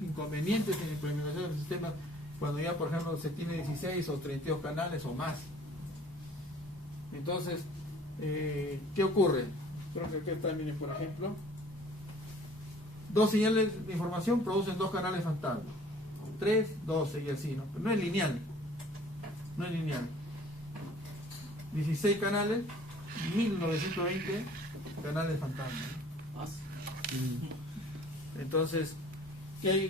inconvenientes en la implementación del sistema cuando ya, por ejemplo, se tiene 16 o 32 canales o más. Entonces, ¿qué ocurre? Creo que aquí también, por ejemplo, dos señales de información producen dos canales fantasma, 3, 12 y así, ¿no? Pero no es lineal, no es lineal. 16 canales, 1920 canales fantasma. Entonces,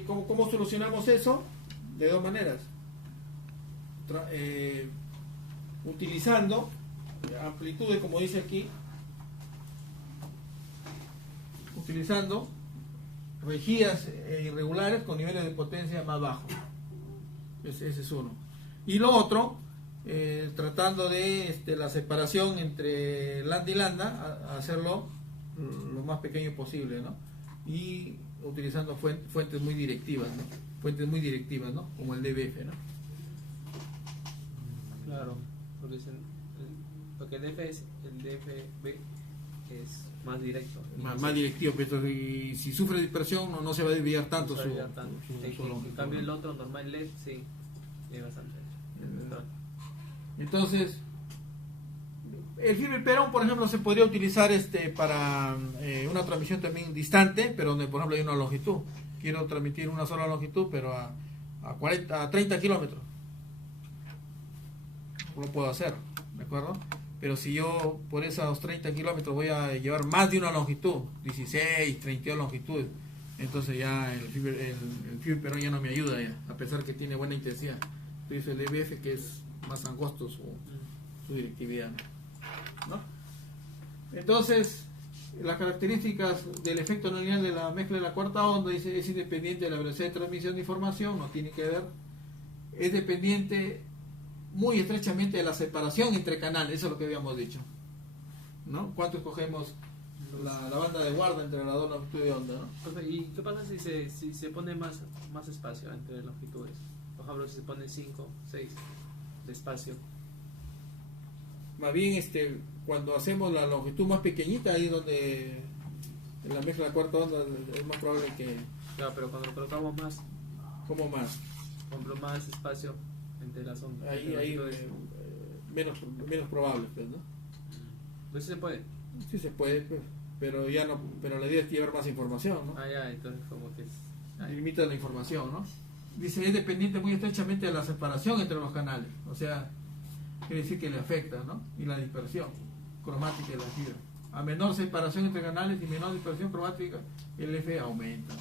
¿cómo solucionamos eso? De dos maneras. Utilizando amplitudes, como dice aquí, utilizando rejillas irregulares con niveles de potencia más bajos. Ese es uno. Y lo otro, tratando de la separación entre lambda y lambda, hacerlo lo más pequeño posible, ¿no? Y utilizando fuentes muy directivas, ¿no? Fuentes muy directivas, ¿no? Como el DBF, ¿no? Claro, porque el DFB es más directo. Más directivo, pero si sufre dispersión no se va a desviar tanto. En cambio el otro normal LED sí, es bastante. Entonces, el Fiber-Perón, por ejemplo, se podría utilizar para una transmisión también distante, pero donde, por ejemplo, hay una longitud. Quiero transmitir una sola longitud, pero a 30 kilómetros. Lo puedo hacer, ¿de acuerdo? Pero si yo por esos 30 kilómetros voy a llevar más de una longitud, 16, 32 longitudes, entonces ya el Fiber-Perón ya no me ayuda ya, a pesar que tiene buena intensidad. Entonces el EBF, que es más angosto su directividad, ¿no? Entonces, las características del efecto no lineal de la mezcla de la cuarta onda es independiente de la velocidad de transmisión de información, no tiene que ver, es dependiente muy estrechamente de la separación entre canales, eso es lo que habíamos dicho, ¿no? ¿Cuánto escogemos la banda de guarda entre las dos longitudes de onda, ¿no? ¿Y qué pasa si se pone más espacio entre longitudes? Por ejemplo, si se pone 5, 6 de espacio. Más bien, cuando hacemos la longitud más pequeñita, ahí donde en la mezcla de la cuarta onda es más probable que... Claro, pero cuando lo colocamos más... ¿Cómo más? Por ejemplo, más espacio entre las ondas. Ahí menos probable, pues, ¿no? ¿No se puede? Sí se puede, pues, pero ya no, pero la idea es llevar más información, ¿no? Ya, entonces como que limita la información, ¿no? Dice, es dependiente muy estrechamente de la separación entre los canales, o sea, quiere decir que le afecta, ¿no? Y la dispersión cromática de la fibra. A menor separación entre canales y menor dispersión cromática, el F aumenta.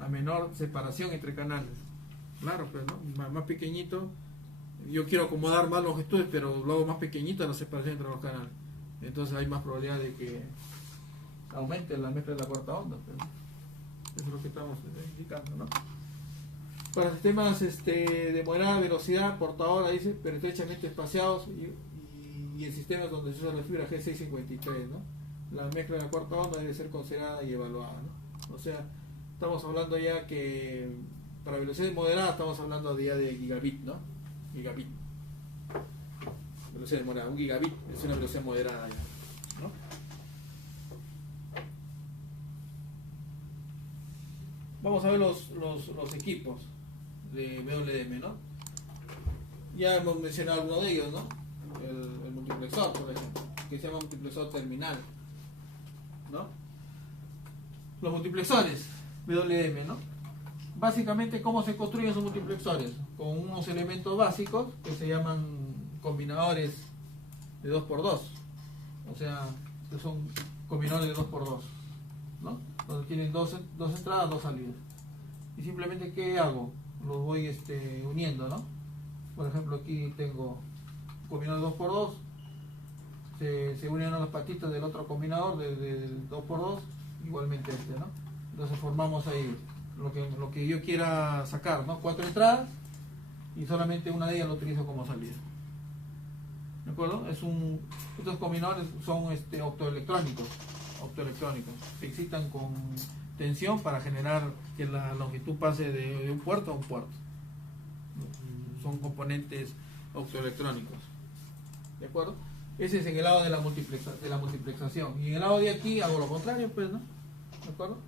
A menor separación entre canales. Claro, pues, ¿no? Más pequeñito. Yo quiero acomodar más longitudes, pero lo hago más pequeñita la separación entre los canales. Entonces hay más probabilidad de que aumente la mezcla de la cuarta onda. Pues. Eso es lo que estamos indicando, ¿no? Para sistemas de moderada velocidad portadora, dice, pero estrechamente espaciados y en sistemas donde se usa la fibra G653, ¿no? La mezcla de la cuarta onda debe ser considerada y evaluada, ¿no? O sea, estamos hablando ya que para velocidad moderada estamos hablando ya de gigabit, ¿no? Gigabit. Velocidad moderada, un gigabit es una velocidad moderada ya, ¿no? Vamos a ver los equipos de WDM, ¿no? Ya hemos mencionado algunos de ellos, ¿no? El multiplexor, por ejemplo, que se llama multiplexor terminal, ¿no? Los multiplexores WDM, ¿no? Básicamente, ¿cómo se construyen esos multiplexores? Con unos elementos básicos que se llaman combinadores de 2x2, o sea, que son combinadores de 2x2, ¿no? Donde tienen dos entradas, dos salidas. Y simplemente, ¿qué hago? Los voy uniendo, ¿no? Por ejemplo, aquí tengo combinador 2x2, se unen a las patitas del otro combinador del 2x2, igualmente ¿no? Entonces formamos ahí lo que yo quiera sacar, ¿no? 4 entradas y solamente una de ellas lo utilizo como salida. ¿De acuerdo? Estos combinadores son optoelectrónicos, se excitan con tensión para generar que la longitud pase de un puerto a un puerto. Son componentes optoelectrónicos. ¿De acuerdo? Ese es en el lado de la multiplexación. Y en el lado de aquí hago lo contrario, pues, ¿no? ¿De acuerdo?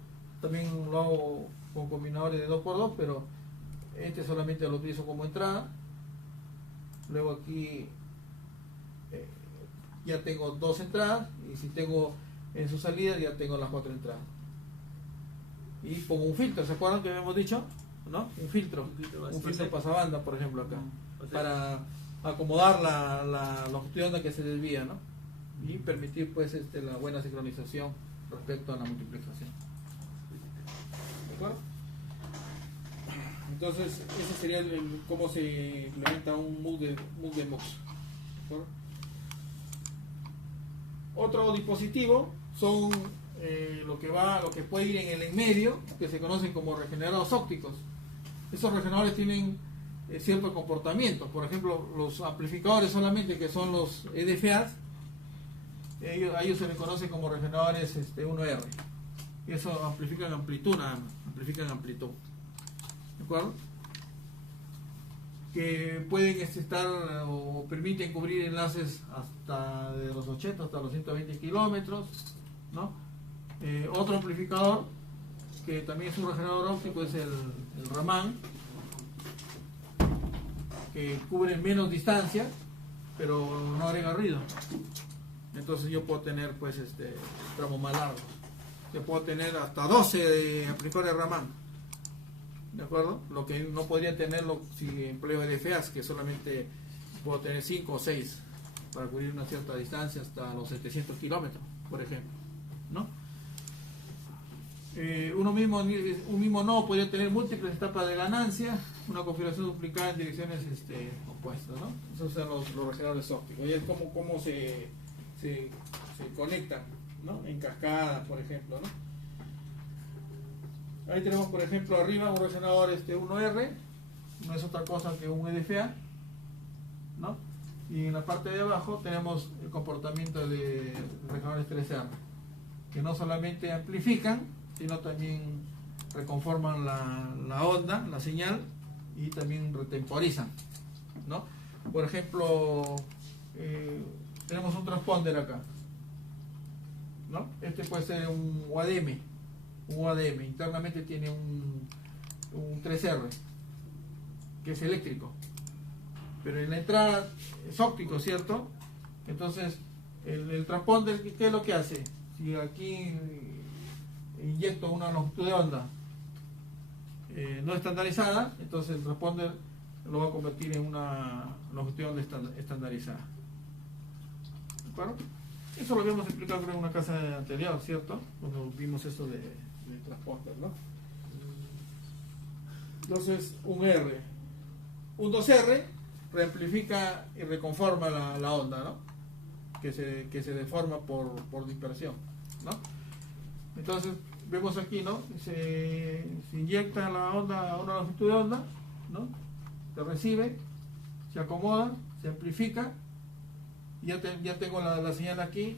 también lo hago con combinadores de 2x2, pero este solamente lo utilizo como entrada. Luego aquí ya tengo 2 entradas, y si tengo en su salida ya tengo las 4 entradas. Y pongo un filtro, ¿se acuerdan que habíamos dicho? ¿No? Un filtro pasabanda, por ejemplo, acá, para acomodar la longitud de onda que se desvía, ¿no? Y permitir pues la buena sincronización respecto a la multiplexación. ¿De acuerdo? Entonces ese sería cómo se implementa un MUX de MUX. ¿De acuerdo? Otro dispositivo son lo que puede ir en el en medio, que se conocen como regeneradores ópticos. Esos regeneradores tienen cierto comportamiento. Por ejemplo, los amplificadores solamente, que son los EDFAs, a ellos se les conoce como regeneradores 1R. Y eso amplifican amplitud nada más, amplifican amplitud. ¿De acuerdo? Que pueden estar o permiten cubrir enlaces hasta de los 80 hasta los 120 kilómetros, ¿no? Otro amplificador que también es un regenerador óptico es el Raman, que cubre menos distancia pero no agrega ruido. Entonces yo puedo tener pues tramos más largos. Yo puedo tener hasta 12 amplificadores Raman. ¿De acuerdo? Lo que no podría tenerlo si empleo EDFAs, que solamente puedo tener 5 o 6 para cubrir una cierta distancia hasta los 700 kilómetros, por ejemplo, ¿no? Un mismo nodo podría tener múltiples etapas de ganancia, una configuración duplicada en direcciones opuestas, ¿no? Esos son los regeneradores ópticos. Y es como se conectan, ¿no? En cascada, por ejemplo, ¿no? Ahí tenemos, por ejemplo, arriba un regenerador 1R, no es otra cosa que un EDFA, ¿no? Y en la parte de abajo tenemos el comportamiento de regeneradores 3R, que no solamente amplifican, sino también reconforman la onda, la señal, y también retemporizan, ¿no? Por ejemplo, tenemos un transponder acá, ¿no? Este puede ser un UADM. Internamente tiene un 3R, que es eléctrico, pero en la entrada es óptico, ¿cierto? Entonces el transponder, ¿qué es lo que hace? Si aquí inyecto una longitud de onda no estandarizada, entonces el transponder lo va a convertir en una longitud de onda estandarizada. ¿De acuerdo? Eso lo habíamos explicado creo en una clase anterior, ¿cierto? Cuando vimos eso de transponder, ¿no? Entonces un 2R reamplifica y reconforma la onda, ¿no? Que se deforma por dispersión, ¿no? Entonces vemos aquí, ¿no? Se inyecta la onda a una longitud de onda, ¿no? Se recibe, se acomoda, se amplifica, y ya tengo la señal aquí,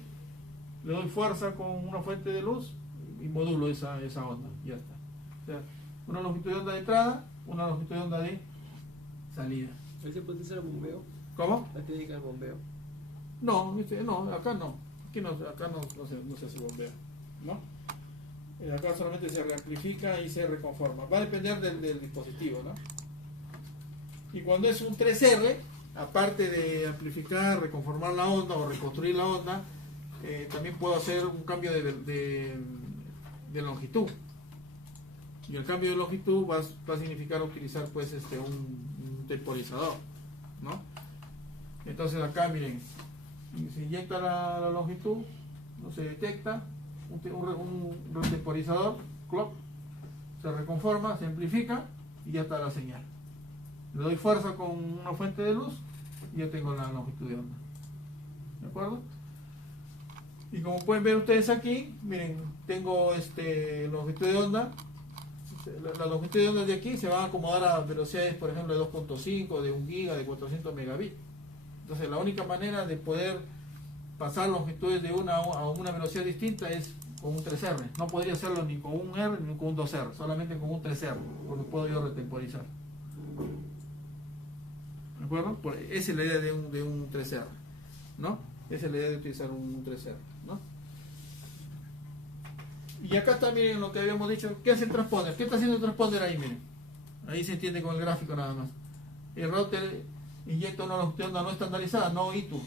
le doy fuerza con una fuente de luz y modulo esa onda, ya está. O sea, una longitud de onda de entrada, una longitud de onda de salida. ¿Ese puede ser el bombeo? ¿Cómo? La técnica del bombeo. No, acá no. Acá no se hace bombeo, ¿no? Acá solamente se reamplifica y se reconforma. Va a depender del dispositivo, ¿no? Y cuando es un 3R, aparte de amplificar, reconformar la onda o reconstruir la onda, también puedo hacer un cambio de longitud. Y el cambio de longitud va a significar utilizar pues un temporizador, ¿no? Entonces acá miren, se inyecta la longitud, no se detecta, un temporizador, clock, se reconforma, se amplifica y ya está la señal. Le doy fuerza con una fuente de luz y ya tengo la longitud de onda. ¿De acuerdo? Y como pueden ver ustedes aquí, miren, tengo longitud de onda. La longitud de onda de aquí se va a acomodar a velocidades, por ejemplo, de 2.5, de 1 giga, de 400 megabits. Entonces la única manera de poder pasar longitudes de una a una velocidad distinta es con un 3R. No podría hacerlo ni con un R ni con un 2R, solamente con un 3R, porque puedo yo retemporizar. ¿De acuerdo? Esa es la idea de un 3R, ¿no? Esa es la idea de utilizar un 3R, ¿no? Y acá está, miren lo que habíamos dicho. ¿Qué hace el transponder? ¿Qué está haciendo el transponder ahí? Miren. Ahí se entiende con el gráfico nada más. El router inyecta una longitud de onda no estandarizada, no ITU.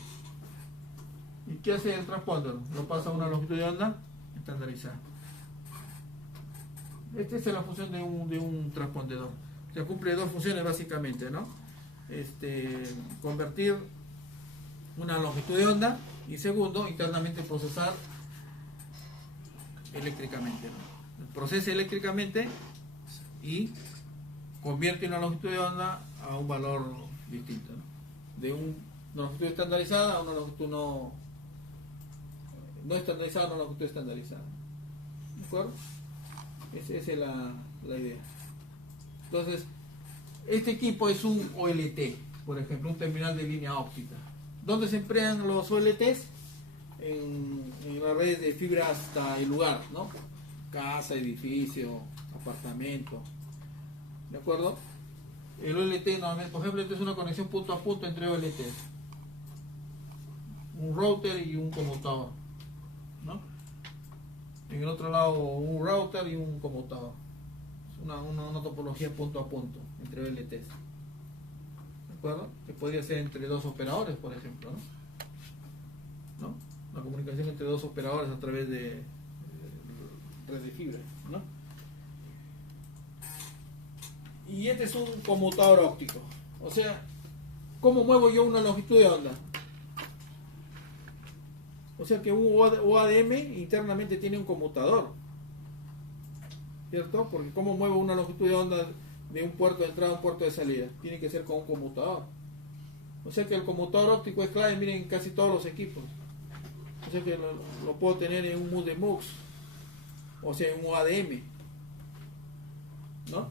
¿Y qué hace el transponder? Lo pasa a una longitud de onda estandarizada. Esta es la función de un transpondedor. O sea, cumple dos funciones básicamente, ¿no? Convertir una longitud de onda y segundo, internamente procesar eléctricamente, ¿no? Procesa eléctricamente y convierte una longitud de onda a un valor distinto, ¿no? De una longitud estandarizada a una longitud no estandarizada a una longitud estandarizada. ¿De acuerdo? Esa es la idea. Entonces, este equipo es un OLT, por ejemplo, un terminal de línea óptica. ¿Dónde se emplean los OLTs? En las redes de fibra hasta el lugar, ¿no? Casa, edificio, apartamento. ¿De acuerdo? El OLT normalmente, por ejemplo, esto es una conexión punto a punto entre OLTs. Un router y un conmutador, ¿no? En el otro lado un router y un conmutador. Es una topología punto a punto entre OLTs. ¿De acuerdo? Que podría ser entre dos operadores, por ejemplo, ¿no? La comunicación entre dos operadores a través de red de fibra, ¿no? Y este es un conmutador óptico. O sea, ¿cómo muevo yo una longitud de onda? O sea que un OADM internamente tiene un conmutador, ¿cierto? Porque ¿cómo muevo una longitud de onda de un puerto de entrada a un puerto de salida? Tiene que ser con un conmutador. O sea que el conmutador óptico es clave, miren, en casi todos los equipos. O sea que lo puedo tener en un MUX, o sea, en un OADM, ¿no?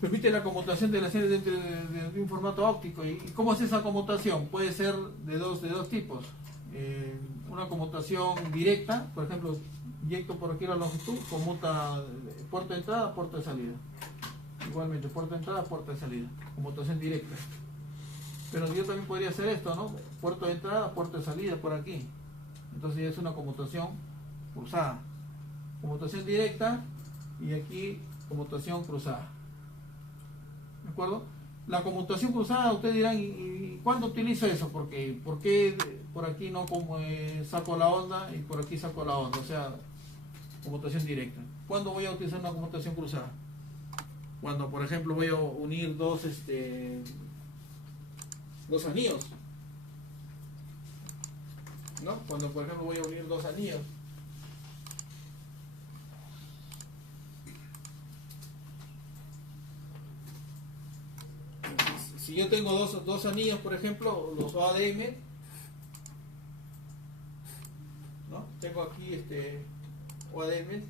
Permite la conmutación de las series dentro de un formato óptico. ¿Y cómo es esa conmutación? Puede ser de dos tipos. Una conmutación directa, por ejemplo, inyecto por aquí la longitud, conmuta puerto de entrada, puerto de salida. Igualmente, puerto de entrada, puerto de salida. Conmutación directa. Pero yo también podría hacer esto, ¿no? Puerto de entrada, puerto de salida, por aquí. Entonces ya es una conmutación cruzada. Conmutación directa y aquí conmutación cruzada. ¿De acuerdo? La conmutación cruzada, ustedes dirán, ¿y cuándo utilizo eso? ¿Por qué por aquí no saco la onda y por aquí saco la onda? O sea, conmutación directa. ¿Cuándo voy a utilizar una conmutación cruzada? Cuando, por ejemplo, voy a unir dos anillos, ¿no? Cuando, por ejemplo, voy a unir dos anillos. Si yo tengo dos anillos, por ejemplo, los OADM, ¿no? Tengo aquí OADM,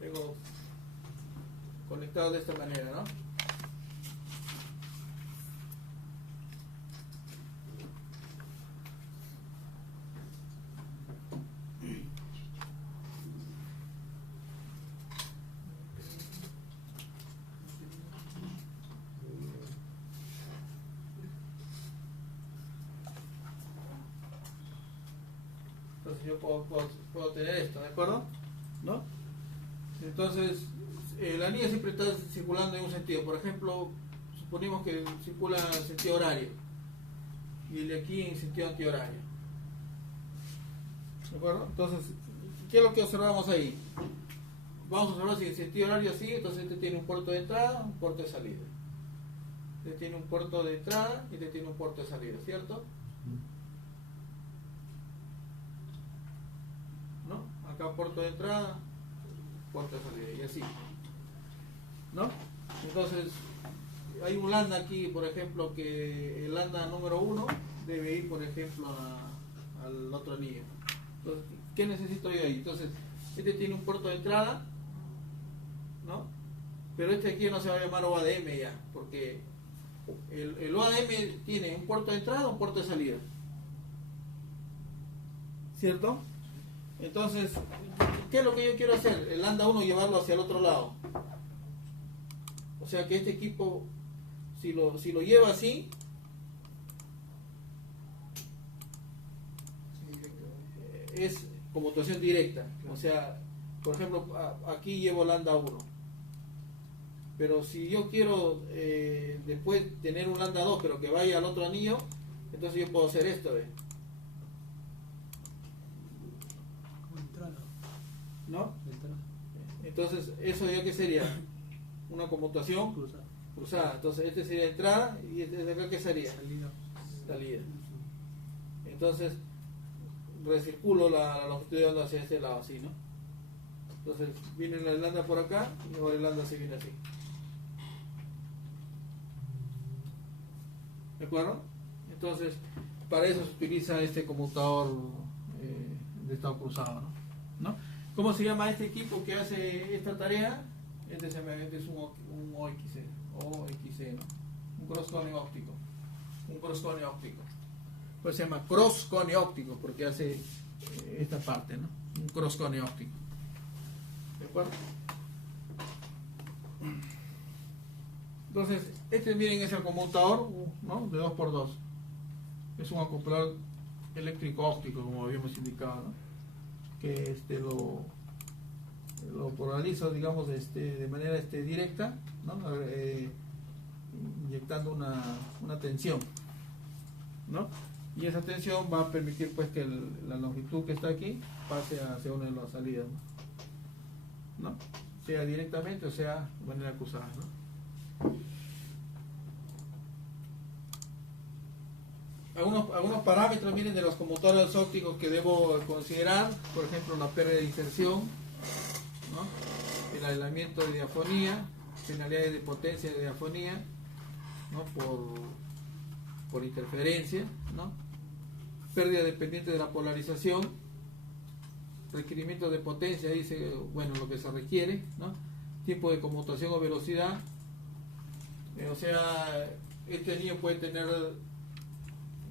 tengo conectados de esta manera, ¿no? Entonces yo puedo tener esto, ¿de acuerdo? ¿No? Entonces, el anillo siempre está circulando en un sentido. Por ejemplo, suponemos que circula en sentido horario y el de aquí en sentido antihorario. ¿De acuerdo? Entonces, ¿qué es lo que observamos ahí? Vamos a observar si en sentido horario así, entonces este tiene un puerto de entrada, un puerto de salida. Este tiene un puerto de entrada y este tiene un puerto de salida, ¿cierto? ¿No? Acá puerto de entrada, puerto de salida y así, ¿no? Entonces hay un lambda aquí, por ejemplo, que el lambda número 1 debe ir, por ejemplo, al otro anillo. Entonces, ¿qué necesito yo ahí? Entonces, este tiene un puerto de entrada, ¿no? Pero este aquí no se va a llamar OADM ya, porque el OADM tiene un puerto de entrada o un puerto de salida, ¿cierto? Entonces, ¿qué es lo que yo quiero hacer? El lambda 1 llevarlo hacia el otro lado. O sea que este equipo, si lo lleva así, es conmutación directa. O sea, por ejemplo, aquí llevo lambda 1. Pero si yo quiero después tener un lambda 2, pero que vaya al otro anillo, entonces yo puedo hacer esto, ¿ves? Como entrada. ¿No? Entrada. Entonces, ¿eso ya qué sería? Una conmutación Cruzada. cruzada. Entonces, este sería entrada y este de acá, ¿qué sería? Salida. Salida. Entonces, recirculo la longitud de onda hacia este lado, así, ¿no? Entonces, viene la lambda por acá y ahora el lambda se viene así. ¿De acuerdo? Entonces, para eso se utiliza este conmutador de estado cruzado, ¿no? ¿Cómo se llama este equipo que hace esta tarea? Este es un OXC, ¿no? Un cross cone óptico. Un cross cone óptico. Pues se llama cross cone óptico porque hace esta parte, ¿no? Un cross cone óptico. ¿De acuerdo? Entonces, este miren es el conmutador, ¿no? De 2x2. Es un acoplador eléctrico óptico, como habíamos indicado, ¿no? Que lo polarizo, digamos, de manera directa, ¿no? Inyectando una tensión, ¿no? Y esa tensión va a permitir pues que la longitud que está aquí pase hacia una de las salidas, ¿no? Sea directamente o sea de manera cruzada, ¿no? Algunos parámetros vienen de los conmutadores ópticos que debo considerar, por ejemplo la pérdida de inserción, ¿no? El aislamiento de diafonía, penalidades de potencia de diafonía, ¿no? por interferencia, ¿no? Pérdida dependiente de la polarización, requerimiento de potencia, dice, bueno, lo que se requiere, ¿no? Tiempo de conmutación o velocidad, o sea, este anillo puede tener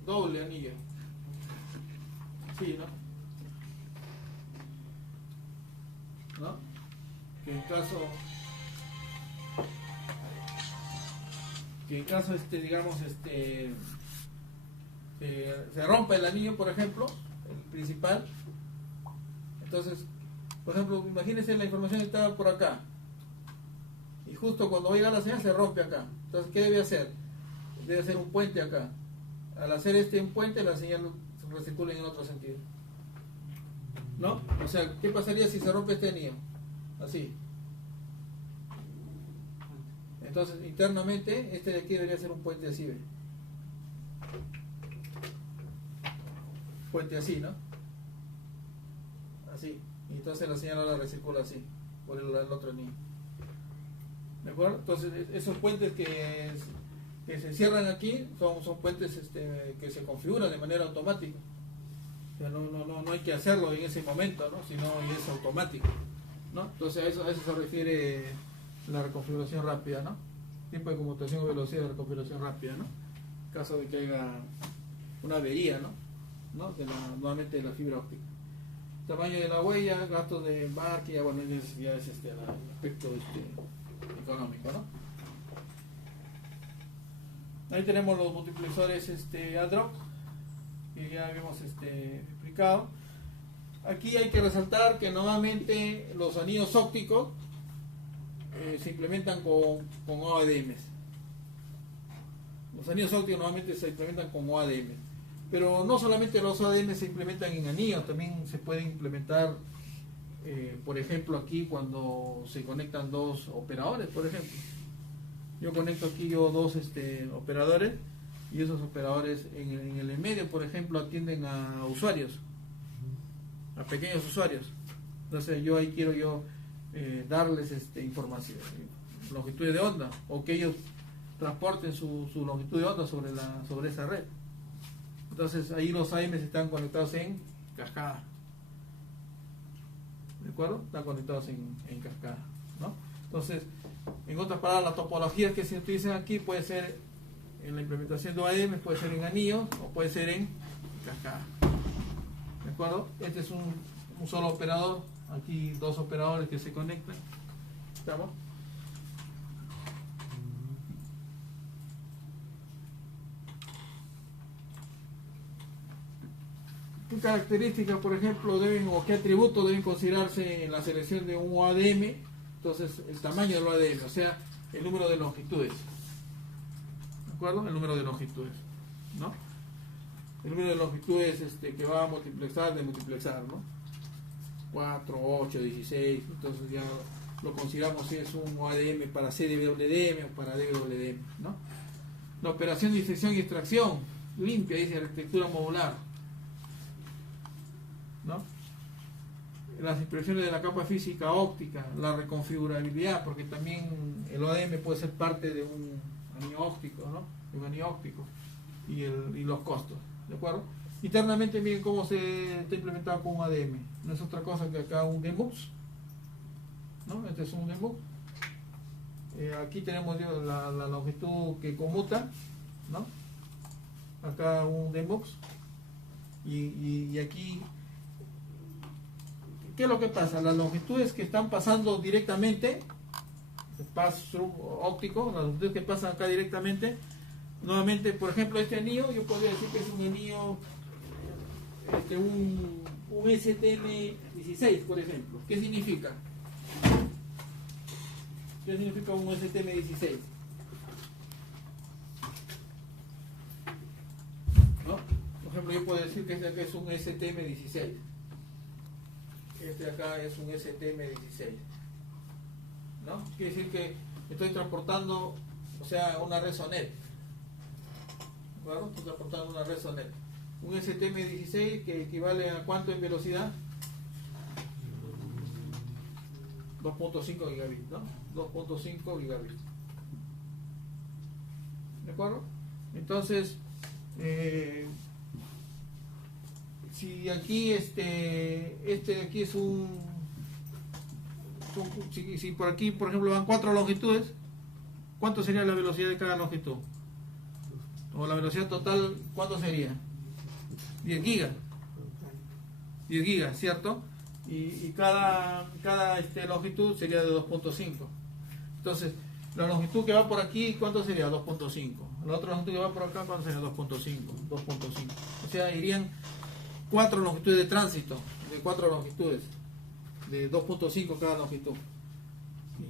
doble anillo, sí, ¿no? Que en caso digamos se rompe el anillo, por ejemplo, el principal. Entonces, por ejemplo, imagínense la información que estaba por acá y justo cuando va a llegar la señal se rompe acá. Entonces, ¿qué debe hacer? Debe hacer un puente acá. Al hacer un puente, la señal se recircula en el otro sentido, ¿no? O sea, ¿qué pasaría si se rompe este anillo? Así. Entonces, internamente, este de aquí debería ser un puente así, ¿ve? Puente así, ¿no? Así. Y entonces la señal ahora recircula así, por el otro anillo. ¿De acuerdo? Entonces, esos puentes que se cierran aquí son puentes que se configuran de manera automática. O sea, no hay que hacerlo en ese momento, ¿no? Sino es automático, ¿no? Entonces a eso se refiere la reconfiguración rápida, ¿no? Tiempo de conmutación o velocidad de reconfiguración rápida, ¿no? En caso de que haya una avería, ¿no? Nuevamente de la fibra óptica. Tamaño de la huella, gastos de embarque, ya bueno, ya es el aspecto económico, ¿no? Ahí tenemos los multiplexores ad-hoc que ya habíamos explicado. Aquí hay que resaltar que normalmente los anillos ópticos se implementan con OADMs. Los anillos ópticos normalmente se implementan con OADM. Pero no solamente los OADM se implementan en anillos, también se pueden implementar, por ejemplo, aquí cuando se conectan dos operadores, por ejemplo. Yo conecto aquí dos operadores y esos operadores en el medio, por ejemplo, atienden a usuarios, a pequeños usuarios. Entonces yo ahí quiero darles información, longitud de onda, o que ellos transporten su longitud de onda sobre esa red. Entonces ahí los AMs están conectados en cascada. ¿De acuerdo? Están conectados en cascada, ¿no? Entonces, en otras palabras, las topologías que se utilizan aquí puede ser en la implementación de OADM, puede ser en anillos o puede ser en cascada. ¿De acuerdo? Este es un solo operador, aquí dos operadores que se conectan. ¿Estamos? características, por ejemplo, deben o qué atributos deben considerarse en la selección de un OADM? Entonces, el tamaño del OADM, o sea, el número de longitudes. ¿De acuerdo? El número de longitudes, ¿no? El número de longitudes que va a multiplexar, de multiplexar, ¿no? 4, 8, 16, entonces ya lo consideramos si es un OADM para CWDM o para DWDM, ¿no? La operación de disección y extracción, limpia, dice arquitectura modular, ¿no? Las impresiones de la capa física óptica, la reconfigurabilidad, porque también el OADM puede ser parte de un anillo óptico, ¿no? De un anillo óptico, y los costos, ¿de acuerdo? Internamente miren cómo se está implementado con un ADM, no es otra cosa que acá un DMUX, ¿no? Este es un DMUX. Aquí tenemos la longitud que conmuta, ¿no? Acá un DMUX, y aquí, ¿qué es lo que pasa? Las longitudes que están pasando directamente, pass-through óptico, las longitudes que pasan acá directamente, nuevamente, por ejemplo, este anillo, yo podría decir que es un anillo, un STM16, por ejemplo. ¿Qué significa? ¿Qué significa un STM16? ¿No? Por ejemplo, yo puedo decir que este acá es un STM16. Este acá es un STM16. ¿No? Quiere decir que estoy transportando, o sea, una red SONET. ¿De acuerdo? Estoy transportando una red SONET. Un STM16 que equivale a ¿cuánto en velocidad? 2.5 gigabits, ¿no? 2.5 gigabits. ¿De acuerdo? Entonces, si aquí aquí es si por aquí, por ejemplo, van 4 longitudes, ¿cuánto sería la velocidad de cada longitud? O la velocidad total, ¿cuánto sería? 10 gigas. 10 gigas, ¿cierto? Y cada longitud sería de 2.5. Entonces, la longitud que va por aquí, ¿cuánto sería? 2.5. La otra longitud que va por acá, ¿cuánto sería? 2.5. O sea, irían 4 longitudes de tránsito, de 4 longitudes, de 2.5 cada longitud.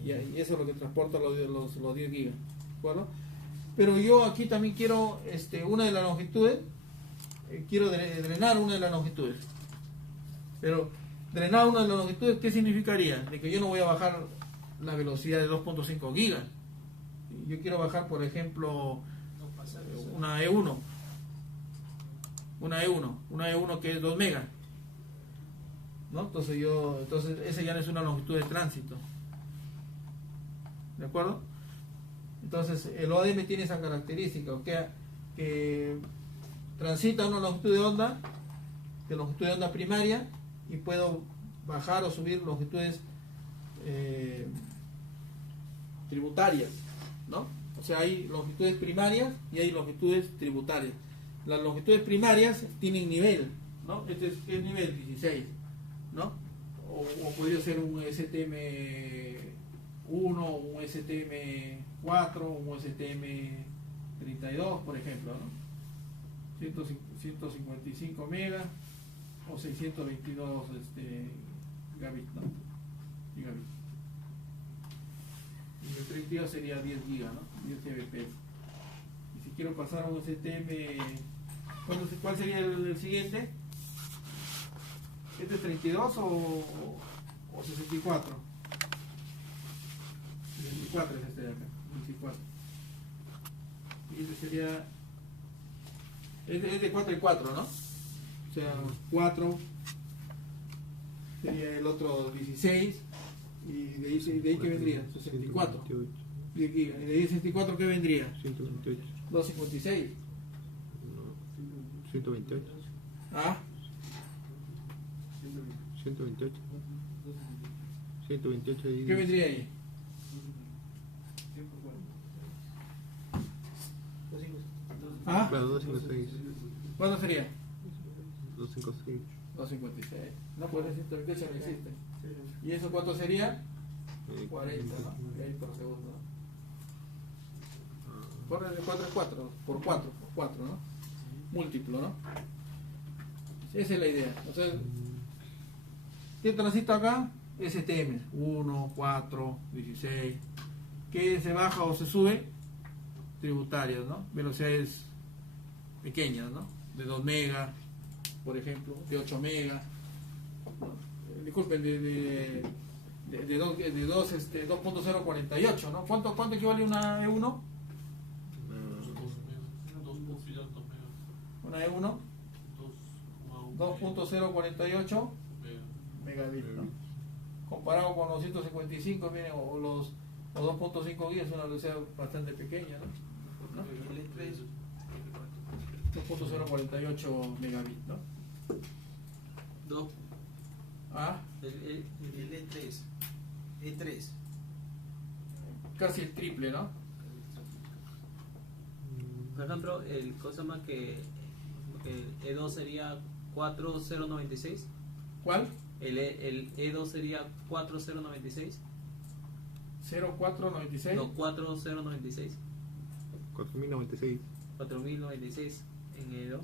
Y eso es lo que transporta los 10 gigas. ¿De acuerdo? Pero yo aquí también quiero una de las longitudes, quiero drenar una de las longitudes. Pero drenar una de las longitudes, ¿qué significaría? De que yo no voy a bajar la velocidad de 2.5 gigas. Yo quiero bajar, por ejemplo, una E1. Una E1 que es 2 megas. ¿No? Entonces esa ya no es una longitud de tránsito. ¿De acuerdo? Entonces el OADM tiene esa característica, que transita una longitud de onda primaria, y puedo bajar o subir longitudes tributarias, ¿no? O sea, hay longitudes primarias y hay longitudes tributarias. Las longitudes primarias tienen nivel, ¿no? Este es el nivel 16, ¿no? O podría ser un STM1, un STM4, un STM32, por ejemplo, ¿no? 155 megas o 622 gigabits, ¿no? Gigabit. Y el 32 sería 10 gigas, ¿no? 10 Gbps. Y si quiero pasar a un STM, ¿cuál sería el siguiente? ¿Este es 32 o 64? 64 es este de acá, 64. Y este sería, es de 4 y 4, ¿no? O sea, 4 sería el otro 16, y de ahí ¿qué vendría? 64. 10 gigas. Y de ahí 64, ¿qué vendría? 128. 256. 128. ¿Ah? 128. 128. ¿Qué vendría ahí? ¿Ah? Claro, 256. ¿Cuánto sería? 256. 256. No, pues el 128 no existe. ¿Y eso cuánto sería? 40, ¿no? 20 por segundo, ¿no? Por el de 4 es 4, por 4, ¿no? Múltiplo, ¿no? Esa es la idea. O sea, ¿qué transita acá? STM, 1, 4, 16. ¿Qué se baja o se sube? Tributarios, ¿no? Velocidades pequeñas, ¿no? De 2 megas, por ejemplo, de 8 megas. Disculpen, de 2.048, ¿no? ¿Cuánto equivale una E1? Una E1, 2.048 megabits, ¿no? Comparado con los 155, miren, o los 2.5 gigas, es una velocidad bastante pequeña, ¿no? 2.048 megabits, ¿no? Ah, El E3. E3. casi el triple, ¿no? Por ejemplo, el cosa más que el E2 sería 4096. ¿Cuál? El E2 sería 4096. 0496. No, 4096. 4096. 4096 en E2.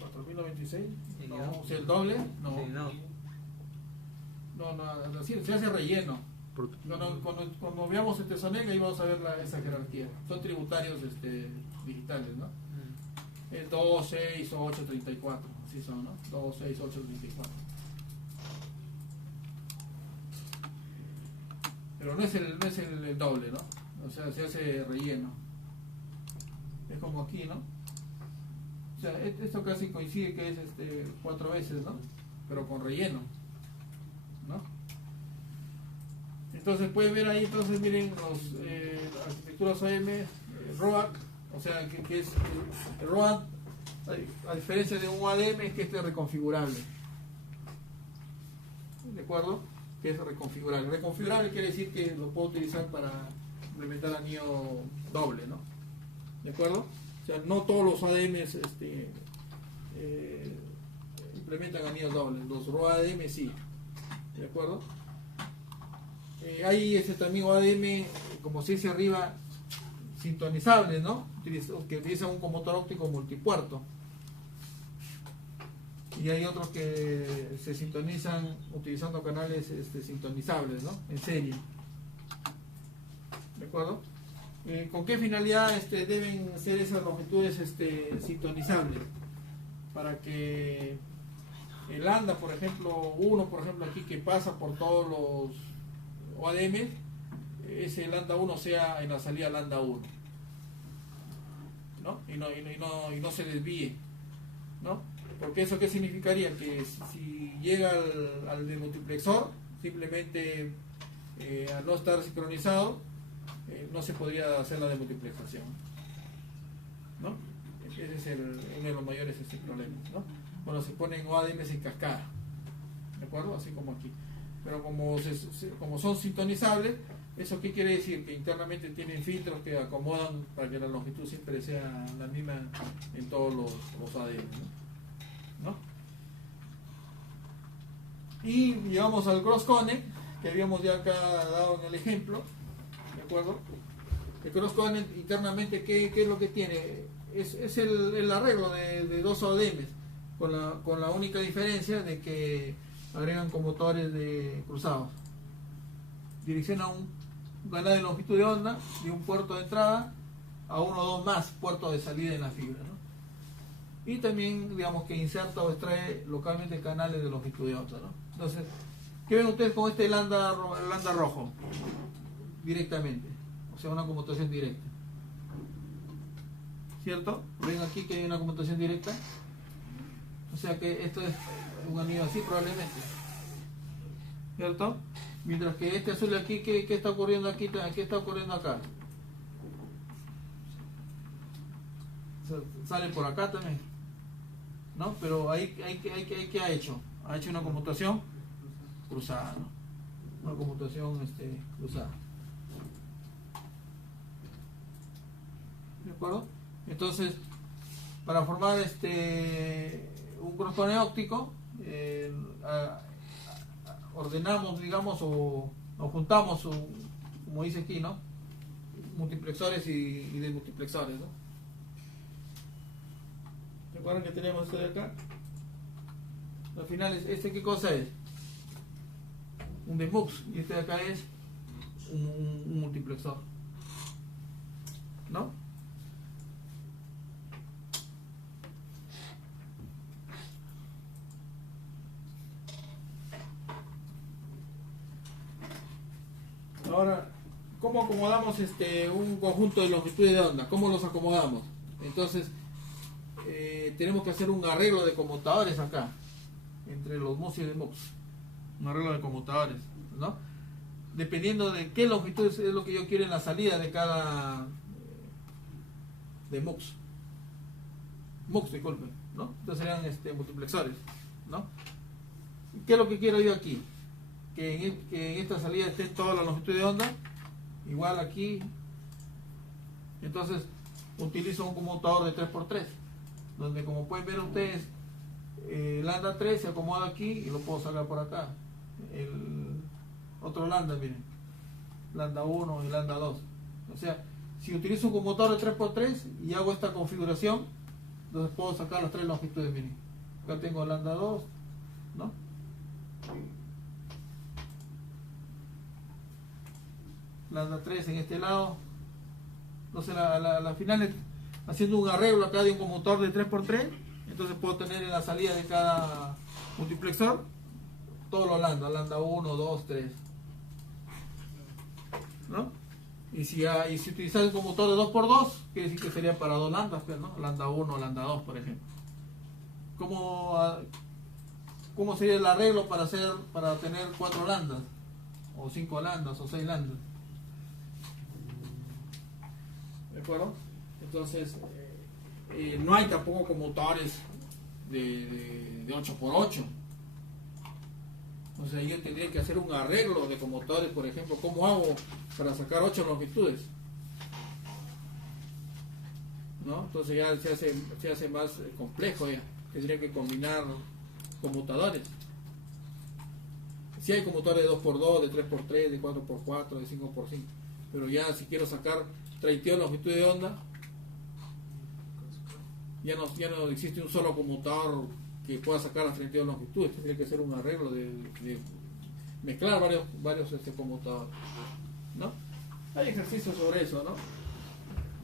4096. En No, E2. o sea, el doble. No, Sí, no. no, así se hace relleno. Por- Cuando veamos este Sonega ahí vamos a ver esa jerarquía. Son tributarios digitales, ¿no? El 2, 6 o 8, 34. Así son, ¿no? 2, 6, 8, 34. Pero no es el doble, ¿no? O sea, se hace relleno. Es como aquí, ¿no? O sea, esto casi coincide que es 4 veces, ¿no? Pero con relleno, ¿no? Entonces pueden ver ahí, entonces miren las arquitecturas OM, ROAD, o sea que es el ROAD, a diferencia de un ADM, es que este es reconfigurable. ¿De acuerdo? Que es reconfigurable. Reconfigurable quiere decir que lo puedo utilizar para implementar anillo doble, ¿no? ¿De acuerdo? O sea, no todos los ADMs implementan anillos dobles, los ROAD ADM sí. ¿De acuerdo? Hay también ADM, como se dice arriba, sintonizables, ¿no? Que utilizan un conmotor óptico multipuerto. Y hay otros que se sintonizan utilizando canales sintonizables, ¿no? En serie. ¿De acuerdo? ¿Con qué finalidad deben ser esas longitudes sintonizables? Para que el lambda, por ejemplo, por ejemplo aquí que pasa por todos los OADM, ese lambda 1 sea en la salida lambda 1, ¿no? Y no se desvíe, ¿no? Porque eso qué significaría, que si llega al demultiplexor, simplemente al no estar sincronizado, no se podría hacer la demultiplexación, ¿no? Ese es uno de los mayores problemas, ¿no? Cuando se ponen OADMs en cascada, ¿de acuerdo? Así como aquí. Pero como son sintonizables, ¿eso qué quiere decir? Que internamente tienen filtros que acomodan para que la longitud siempre sea la misma en todos los ADM, ¿no? Y llegamos al cross connect, que habíamos ya acá dado en el ejemplo, ¿de acuerdo? El cross connect internamente, ¿qué es lo que tiene? Es el arreglo de dos ADMs, con la única diferencia de que agregan conmutadores cruzados. Direcciona un canal de longitud de onda de un puerto de entrada a uno o dos más puertos de salida en la fibra, ¿no? Y también, digamos, que inserta o extrae localmente canales de longitud de onda, ¿no? Entonces, ¿qué ven ustedes con este lambda rojo? Directamente, o sea, una conmutación directa, ¿cierto? ¿Ven aquí que hay una conmutación directa? O sea que esto es un anillo así probablemente, ¿cierto? Mientras que este azul de aquí, ¿qué está ocurriendo aquí? ¿Qué está ocurriendo acá? O sea, sale por acá también, ¿no? Pero ahí ¿qué ha hecho? Ha hecho una conmutación cruzada, ¿no? Una conmutación cruzada. ¿De acuerdo? Entonces, para formar un crostone óptico, ordenamos, digamos, o juntamos, como dice aquí, ¿no? Multiplexores y desmultiplexores, ¿no? ¿Recuerdan que tenemos esto de acá? Al final, ¿este qué cosa es? Un demux, y este de acá es un multiplexor, ¿no? Ahora, ¿cómo acomodamos un conjunto de longitudes de onda? ¿Cómo los acomodamos? Entonces, tenemos que hacer un arreglo de conmutadores acá, entre los MUX y DMUX. Un arreglo de conmutadores, ¿no? Dependiendo de qué longitud es lo que yo quiero en la salida de cada de MUX. MUX, disculpe, ¿no? Entonces serían multiplexores, ¿no? ¿Qué es lo que quiero yo aquí? Que en esta salida esté toda la longitud de onda, igual aquí. Entonces utilizo un conmutador de 3x3, donde como pueden ver ustedes, lambda 3 se acomoda aquí y lo puedo sacar por acá. El otro lambda, miren, lambda 1 y lambda 2. O sea, si utilizo un conmutador de 3x3 y hago esta configuración, entonces puedo sacar las tres longitudes, miren. Acá tengo lambda 2, ¿no? Lambda 3 en este lado. Entonces la final es haciendo un arreglo acá de un conmutador de 3x3. Entonces puedo tener en la salida de cada multiplexor todos los lambda 1, 2, 3, ¿no? Y si utilizas un conmutador de 2x2, quiere decir que sería para dos lambdas, ¿no? Lambda 1 o lambda 2, por ejemplo. ¿Cómo sería el arreglo para tener 4 lambdas? O 5 lambdas o 6 lambdas. ¿De acuerdo? Entonces, no hay tampoco conmutadores de 8x8. O sea, yo tendría que hacer un arreglo de conmutadores, por ejemplo. ¿Cómo hago para sacar 8 longitudes? ¿No? Entonces ya se hace más complejo ya. Tendría que combinar conmutadores. Si hay conmutadores de 2x2, de 3x3, de 4x4, de 5x5. Pero ya si quiero sacar 32 longitudes de onda, ya no existe un solo conmutador que pueda sacar las 32 longitudes. Tendría que hacer un arreglo de mezclar varios conmutadores, ¿no? Hay ejercicios sobre eso, ¿no?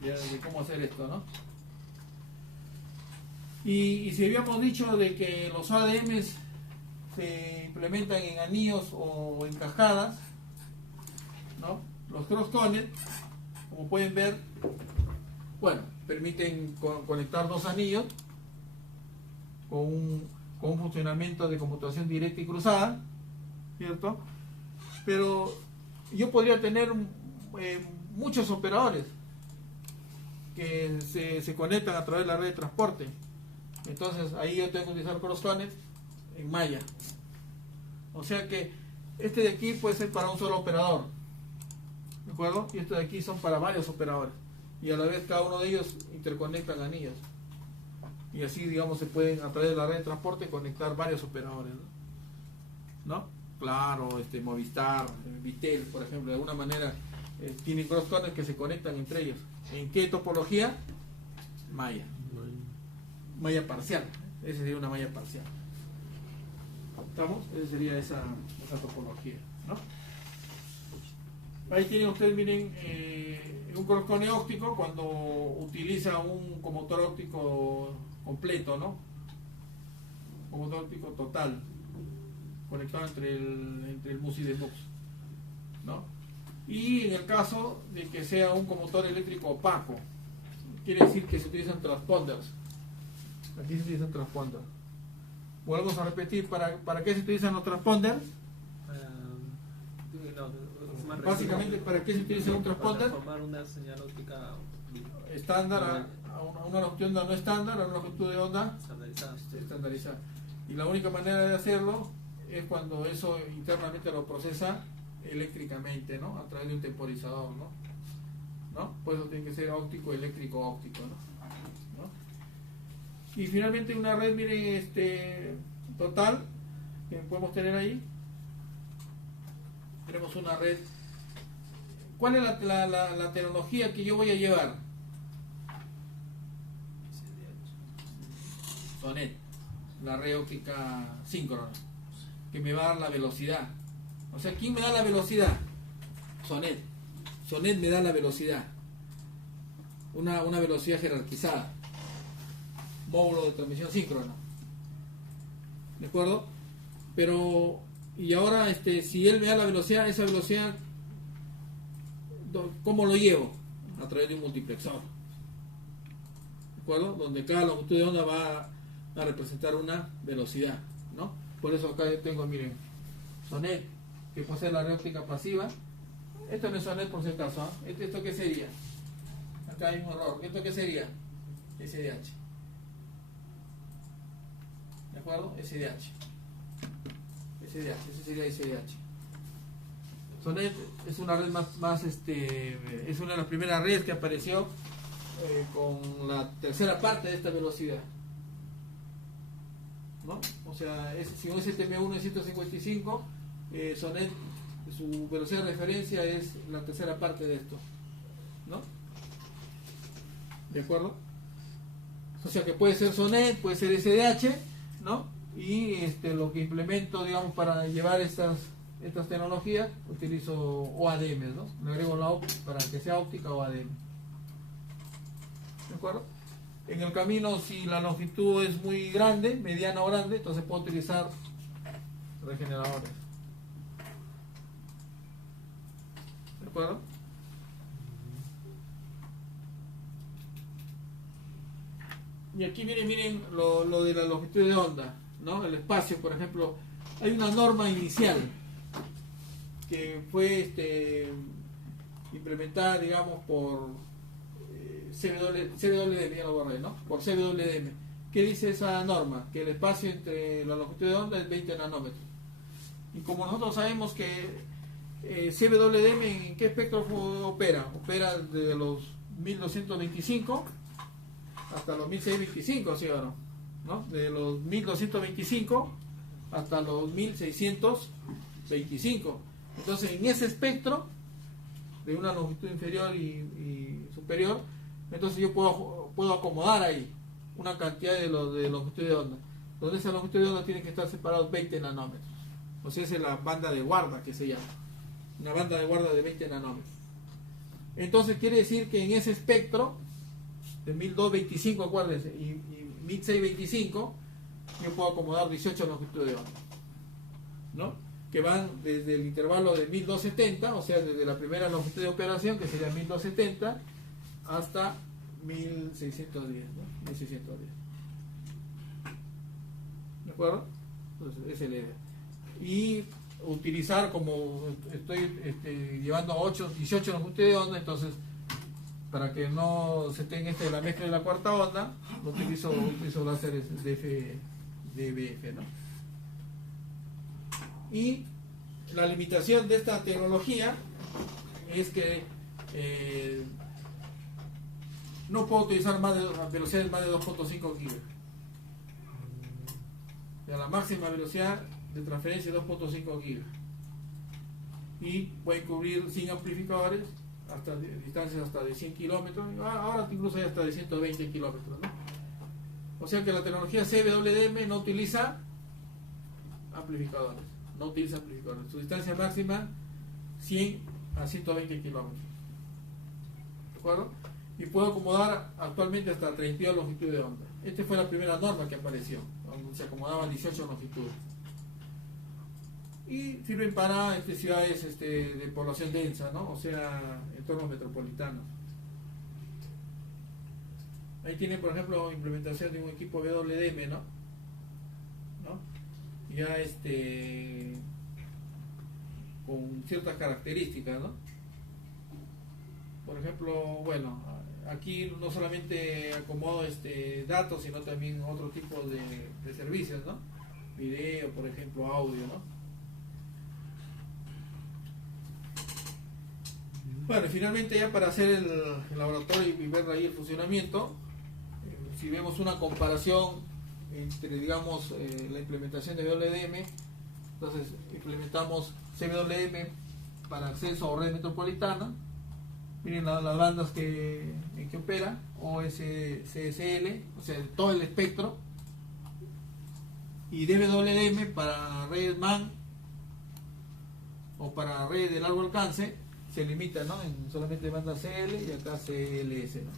De cómo hacer esto, ¿no? Y si habíamos dicho de que los ADMs se implementan en anillos o en cajadas, ¿no? Los cross-connect, como pueden ver, bueno, permiten conectar dos anillos con un funcionamiento de computación directa y cruzada, ¿cierto? Pero yo podría tener muchos operadores que se conectan a través de la red de transporte. Entonces ahí yo tengo que utilizar cross-connect en malla. O sea que este de aquí puede ser para un solo operador, ¿de acuerdo? Y estos de aquí son para varios operadores. Y a la vez cada uno de ellos interconectan anillos. Y así, digamos, se pueden a través de la red de transporte conectar varios operadores, ¿no? Claro, Movistar, Vitel, por ejemplo, de alguna manera tienen cross-connect que se conectan entre ellos. ¿En qué topología? Malla. Malla parcial. Esa sería una malla parcial. ¿Estamos? Esa sería esa topología, ¿no? Ahí tienen ustedes, miren, un cross-connect óptico cuando utiliza un conmutador óptico completo, ¿no? Conmutador óptico total, conectado entre el MUX y DMUX, ¿no? Y en el caso de que sea un conmutador eléctrico opaco, quiere decir que se utilizan transponders. Aquí se utilizan transponders. Volvemos a repetir, ¿para qué se utilizan los transponders? Básicamente, ¿para qué se utiliza un transponder? Para formar una señal óptica estándar a una longitud de onda no estándar, a una longitud de onda estandarizada. Y la única manera de hacerlo es cuando eso internamente lo procesa eléctricamente, ¿no? A través de un temporizador, ¿no? Por eso tiene que ser óptico, eléctrico, óptico, ¿no? Y finalmente una red, miren, total, que podemos tener ahí. Tenemos una red. ¿Cuál es la tecnología que yo voy a llevar? SONET, la red óptica síncrona, que me va a dar la velocidad. O sea, ¿quién me da la velocidad? Sonet. Sonet me da la velocidad. Una velocidad jerarquizada. Módulo de transmisión síncrona. ¿De acuerdo? Pero, y ahora, si él me da la velocidad, esa velocidad, ¿cómo lo llevo? A través de un multiplexor. ¿De acuerdo? Donde cada longitud de onda va a representar una velocidad, ¿no? Por eso acá yo tengo, miren, Sonet, que posee la red óptica pasiva. Esto no es Sonet por si acaso, ¿ah? ¿Esto qué sería? Acá hay un error. ¿Esto qué sería? SDH. ¿De acuerdo? SDH. Ese sería SDH. Sonet es una red es una de las primeras redes que apareció con la tercera parte de esta velocidad, ¿no? O sea, si un STM1 es 155, Sonet, su velocidad de referencia es la tercera parte de esto, ¿no? ¿De acuerdo? O sea que puede ser Sonet, puede ser SDH, ¿no? Y lo que implemento, digamos, para llevar estas tecnologías, utilizo OADM, ¿no? Le agrego la para que sea óptica o ADM. ¿De acuerdo? En el camino, si la longitud es muy grande, mediana o grande, entonces puedo utilizar regeneradores. ¿De acuerdo? Y aquí miren lo de la longitud de onda, ¿no? El espacio, por ejemplo, hay una norma inicial que fue implementada, digamos, por CWDM, ya lo borré, ¿no? Por CWDM. ¿Qué dice esa norma? Que el espacio entre la longitud de onda es 20 nanómetros. Y como nosotros sabemos que CWDM, ¿en qué espectro opera? Opera de los 1225 hasta los 1625, ¿sí o no? De los 1225 hasta los 1625. Entonces, en ese espectro de una longitud inferior y superior, entonces yo puedo acomodar ahí una cantidad de longitud de onda, donde esa longitud de onda tiene que estar separados 20 nanómetros. O sea, esa es la banda de guarda que se llama, una banda de guarda de 20 nanómetros. Entonces quiere decir que en ese espectro de 1225, acuérdense, y 1625, yo puedo acomodar 18 longitudes de onda, ¿no? Que van desde el intervalo de 1270, o sea, desde la primera longitud de operación, que sería 1270, hasta 1610, ¿no? 1610. ¿De acuerdo? Entonces, esa es la idea. Y utilizar, como estoy llevando a 18 longitudes de onda, entonces, para que no se tenga la mezcla de la cuarta onda, utilizo láseres DBF, ¿no? Y la limitación de esta tecnología es que no puedo utilizar velocidades más de 2.5 gigas. La máxima velocidad de transferencia es 2.5 gigas. Y pueden cubrir sin amplificadores hasta distancias hasta de 100 kilómetros. Ahora incluso hay hasta de 120 kilómetros, ¿no? O sea que la tecnología CWDM no utiliza amplificadores. No utiliza amplificadores. Su distancia máxima 100 a 120 kilómetros. ¿De acuerdo? Y puedo acomodar actualmente hasta 32 longitudes de onda. Esta fue la primera norma que apareció, donde se acomodaban 18 longitudes. Y sirven para ciudades de población densa, ¿no? O sea, entornos metropolitanos. Ahí tienen, por ejemplo, implementación de un equipo WDM, ¿no? Ya con ciertas características, ¿no? Por ejemplo, bueno, aquí no solamente acomodo datos, sino también otro tipo de servicios, ¿no? Video, por ejemplo, audio, ¿no? Bueno, y finalmente ya para hacer el laboratorio y ver ahí el funcionamiento, si vemos una comparación entre, digamos, la implementación de WDM, entonces implementamos CWDM para acceso a red metropolitana. Miren las bandas en que opera, OSCSL, o sea, todo el espectro, y DWDM para redes MAN o para redes de largo alcance se limita, ¿no? En solamente banda CL y acá CLS, ¿no?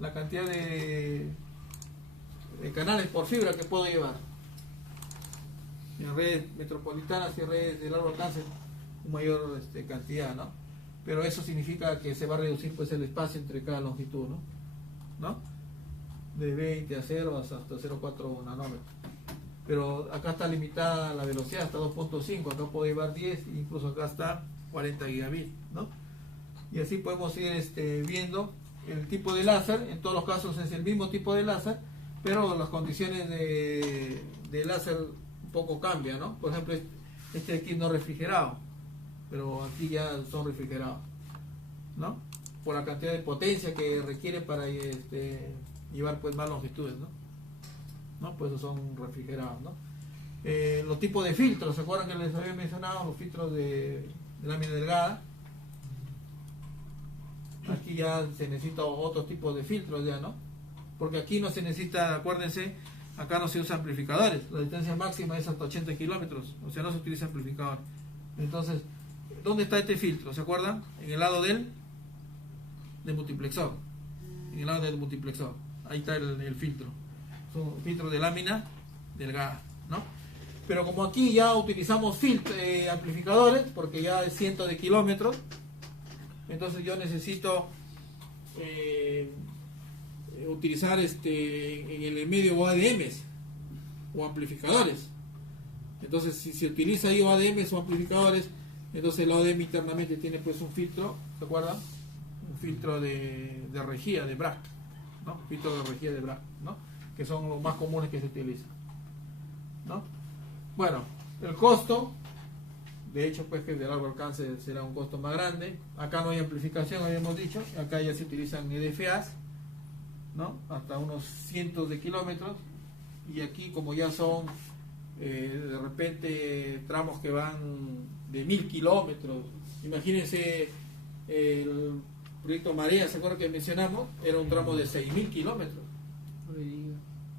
La cantidad de canales por fibra que puedo llevar en redes metropolitanas y redes de largo alcance, una mayor cantidad, ¿no? Pero eso significa que se va a reducir pues el espacio entre cada longitud, ¿no? De 20 a 0 hasta 0,4 nanómetros. Pero acá está limitada la velocidad hasta 2.5, acá puedo llevar 10, incluso acá está 40 gigabits, ¿no? Y así podemos ir viendo el tipo de láser. En todos los casos es el mismo tipo de láser, pero las condiciones de láser un poco cambian, ¿no? Por ejemplo, este aquí no refrigerado, pero aquí ya son refrigerados, ¿no? Por la cantidad de potencia que requiere para llevar pues más longitudes, ¿no? Pues son refrigerados, ¿no? Los tipos de filtros, ¿se acuerdan que les había mencionado? Los filtros de lámina delgada. Aquí ya se necesita otro tipo de filtros ya, ¿no? Porque aquí no se necesita, acuérdense, acá no se usa amplificadores, la distancia máxima es hasta 80 kilómetros, o sea, no se utiliza amplificador. Entonces, ¿dónde está este filtro? ¿Se acuerdan? En el lado del multiplexor. En el lado del multiplexor. Ahí está el filtro. Son filtros de lámina delgada, ¿no? Pero como aquí ya utilizamos amplificadores, porque ya es cientos de kilómetros, entonces yo necesito utilizar en el medio OADMs o amplificadores. Entonces si se utiliza ahí OADMs o amplificadores, entonces el OADM internamente tiene pues un filtro, ¿se acuerdan? Un filtro de rejilla, de Bragg, ¿no? Filtro de rejilla de Bragg, ¿no? Que son los más comunes que se utilizan, ¿no? Bueno, el costo, de hecho pues que de largo alcance será un costo más grande. Acá no hay amplificación, habíamos dicho, acá ya se utilizan EDFAs, ¿no? Hasta unos cientos de kilómetros, y aquí como ya son de repente tramos que van de 1000 kilómetros, imagínense el proyecto Marea, ¿se acuerdan que mencionamos? Era un tramo de 6000 kilómetros,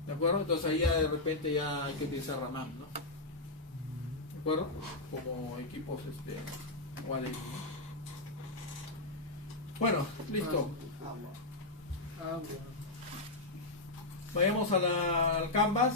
¿de acuerdo? Entonces ahí ya de repente ya hay que utilizar Raman, ¿no? ¿De acuerdo? Como equipos OADM, ¿no? Bueno, listo. Vayamos al Canvas.